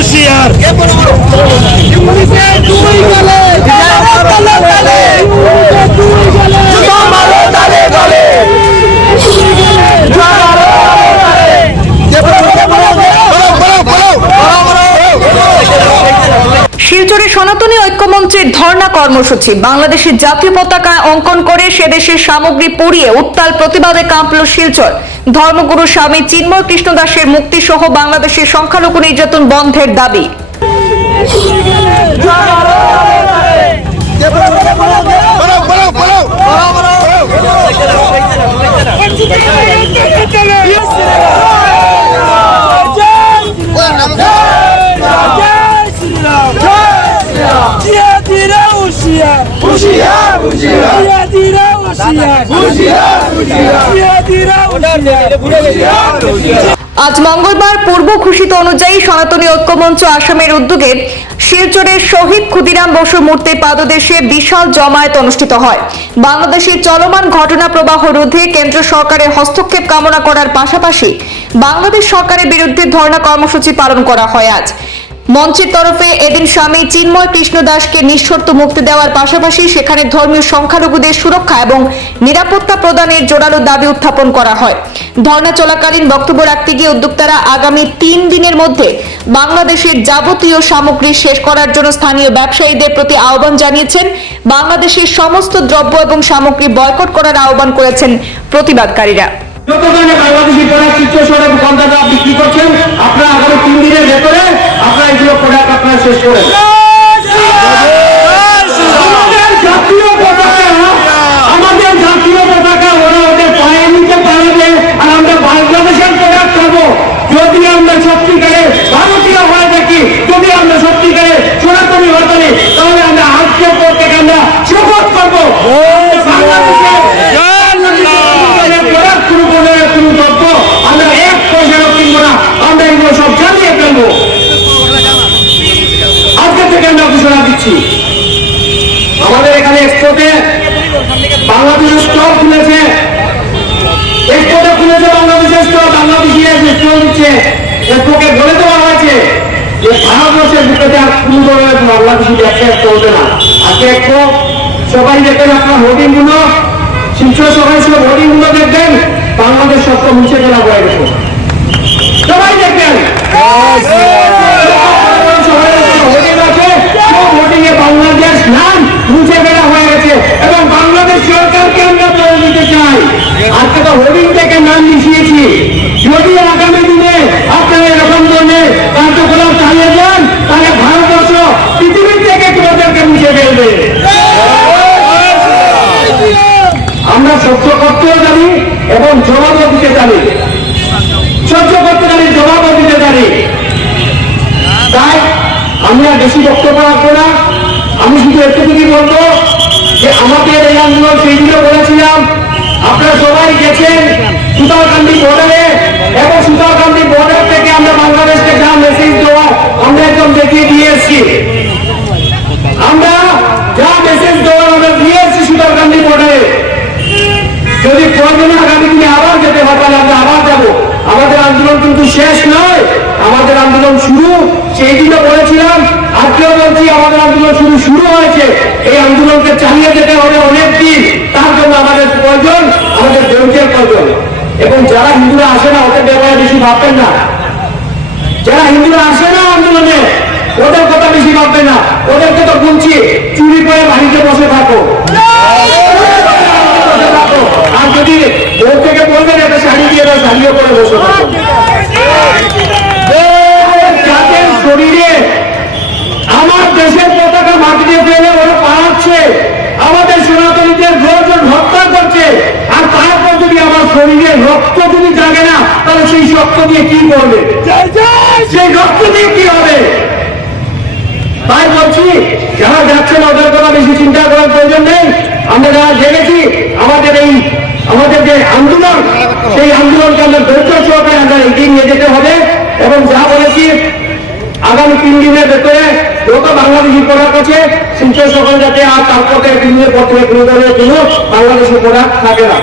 হুঁশিয়ার শিলচরে সনাতনী ঐক্যমঞ্চের ধর্ণা কর্মসূচি। বাংলাদেশের জাতীয় পতাকা অঙ্কন করে সে দেশের সামগ্রী পরিয়ে উত্তাল প্রতিবাদে কাঁপল শিলচর। ধর্মগুরু স্বামী চিন্ময় কৃষ্ণ দাসের মুক্তি সহ বাংলাদেশের সংখ্যালঘু নির্যাতন বন্ধের দাবি। আজ মঙ্গলবার পূর্ব ঘোষিত অনুযায়ী সনাতনী ঐক্যমঞ্চ আসামের উদ্যোগে শিলচরের শহীদ ক্ষুদিরাম বসুর মূর্তির পাদদেশে বিশাল জমায়েত অনুষ্ঠিত হয়। বাংলাদেশের চলমান ঘটনা প্রবাহ রোধে কেন্দ্র সরকারের হস্তক্ষেপ কামনা করার পাশাপাশি বাংলাদেশ সরকারের বিরুদ্ধে ধর্ণা কর্মসূচি পালন করা হয়। আজ মঞ্চের তরফে এদিন স্বামী চিন্ময় কৃষ্ণ দাসকে নিঃশর্ত মুক্তি দেওয়ার পাশাপাশি সেখানে ধর্মীয় সংখ্যালঘুদের সুরক্ষা এবং নিরাপত্তা প্রদানের জোরালো দাবি উত্থাপন করা হয়। ধর্ণা চলাকালীন বক্তব্য রাখতে গিয়ে উদ্যোক্তারা আগামী 3 দিনের মধ্যে বাংলাদেশের যাবতীয় সামগ্রী শেষ করার জন্য স্থানীয় ব্যবসায়ীদের প্রতি আহ্বান জানিয়েছেন। বাংলাদেশের সমস্ত দ্রব্য এবং সামগ্রী বয়কট করার আহ্বান করেছেন প্রতিবাদকারীরা। যত ধরনের বাংলাদেশি প্রোডাক্ট শিলচর দোকানদাররা বিক্রি করছেন, আপনারা আগামী 3 দিনের ভেতরে আপনারা এগুলো প্রোডাক্ট আপনারা শেষ করেন। আমাদের জাতীয় পতাকা ওরা ওদের পায়ে নিতে পারবে, আর আমরা বাংলাদেশের প্রোডাক্ট খাবো। যদি আমরা সত্যিকারে ভারতীয় হয়ে থাকি, যদি আমরা সত্যিকারে সনাতনী হয়ে থাকি, তাহলে আমরা আজকের পর থেকে আমরা শপথ করবো আমরা 1 পয়সাও কিনবো না, আমরা এগুলো সব জ্বালিয়ে ফেলবো। আজকে থেকে আমরা ঘোষণা দিচ্ছি। আমাদের এখানে এক্সপোর্টে বাংলাদেশের স্টল খুলেছে, এক্সপোর্টে খুলেছে বাংলাদেশের স্টল, বাংলাদেশি স্টল দিচ্ছে। এক্সপোর্টে বলে দেওয়া হয়েছে যে ভারতবর্ষের ভিতরে আর কোন ধরনের বাংলাদেশি ব্যবসা চলবে না। আজকে একটু সবাই দেখবেন আপনার হোর্ডিং গুলো, শিলচর সবাই সব হোর্ডিং গুলো দেখবেন, বাংলাদেশ সত্য মুছে ফেলা হয়ে গেছে। সবাই দেখবেন বাংলাদেশ নাম মুছে ফেলা হয়ে গেছে এবং বাংলাদেশ সরকারকে আমরা বলে দিতে চাই, আজকে তো হোর্ডিং থেকে নাম মিশিয়েছি। যদি আগামী দিনে আপনারা এরকম ধরনের কার্যকলাপ চালিয়ে যান, তাহলে ভারতবর্ষ পৃথিবীর থেকে তোমাদেরকে মুছে ফেলবে। আমরা সহ্য করতেও জানি এবং জবাবও দিতে জানি, সহ্য করতে জানি, জবাবও দিতে জানি। তাই আমরা বেশি বক্তব্য রাখবো না। আমি শুধু এতটুকুই বলবো যে আমাদের এই আন্দোলন সেইগুলো বলেছিলাম, আপনারা সবাই গেছেন সুতারকান্দি বর্ডারে, এবং সুতারকান্দি বর্ডার থেকে আমরা বাংলাদেশকে যা মেসেজ দেওয়া আমরা একদম দেখিয়ে দিয়ে এসছি। আমরা যা মেসেজ দেওয়া আমরা দিয়ে এসছি সুতারকান্দি বর্ডারে। যদি প্রয়োজনে আগামী দিনে আবার যেতে হবে, আমরা আবার যাবো। আমাদের আন্দোলন কিন্তু শেষ নয়, আমাদের আন্দোলন শুরু। সেই দিনও বলেছিলাম, আজকেও বলছি, আমাদের আন্দোলন শুরু হয়েছে। এই আন্দোলনকে চালিয়ে যেতে হবে অনেক দিন। তার জন্য আমাদের প্রয়োজন, আমাদের ধৈর্যের প্রয়োজন। এবং যারা হিন্দুরা আসে না, ওদের ব্যাপারে বেশি ভাববেন না। যারা হিন্দুরা আসে না আন্দোলনে, ওদের কথা বেশি ভাববেন না। ওদেরকে তো বলছি, চুরি করে বাড়িতে বসে থাকো। আর যদি ওর থেকে বলবেন একটা শাড়ি দিয়ে দাও, শাড়িও করে বসে থাকো। যাদের শরীরে আমার দেশের পতাকা মাটিতে ফেলে ওরা পালাচ্ছে, আমাদের সনাতনীদের রোজ হত্যা করছে, আর তারপর যদি আমার শরীরে রক্ত যদি জাগে না, তাহলে সেই রক্ত দিয়ে কি করবে? সেই রক্ত দিয়ে কি হবে? তাই বলছি, যারা যাচ্ছেন ওদের কথা বেশি চিন্তা করার প্রয়োজন নেই। আমরা যারা জেগেছি, আমাদের যে আন্দোলন, সেই আন্দোলনকে আমরা ধৈর্য সহকারে আমরা এগিয়ে নিয়ে যেতে হবে। এবং যা বলেছি, আগামী 3 দিনের ভেতরে যত বাংলাদেশি প্রোডাক্ট আছে শিলচর সকাল যাতে আর তারপরে 3 দিনের পর থেকে কোনো ধরনের কোনো বাংলাদেশি প্রোডাক্ট থাকে না।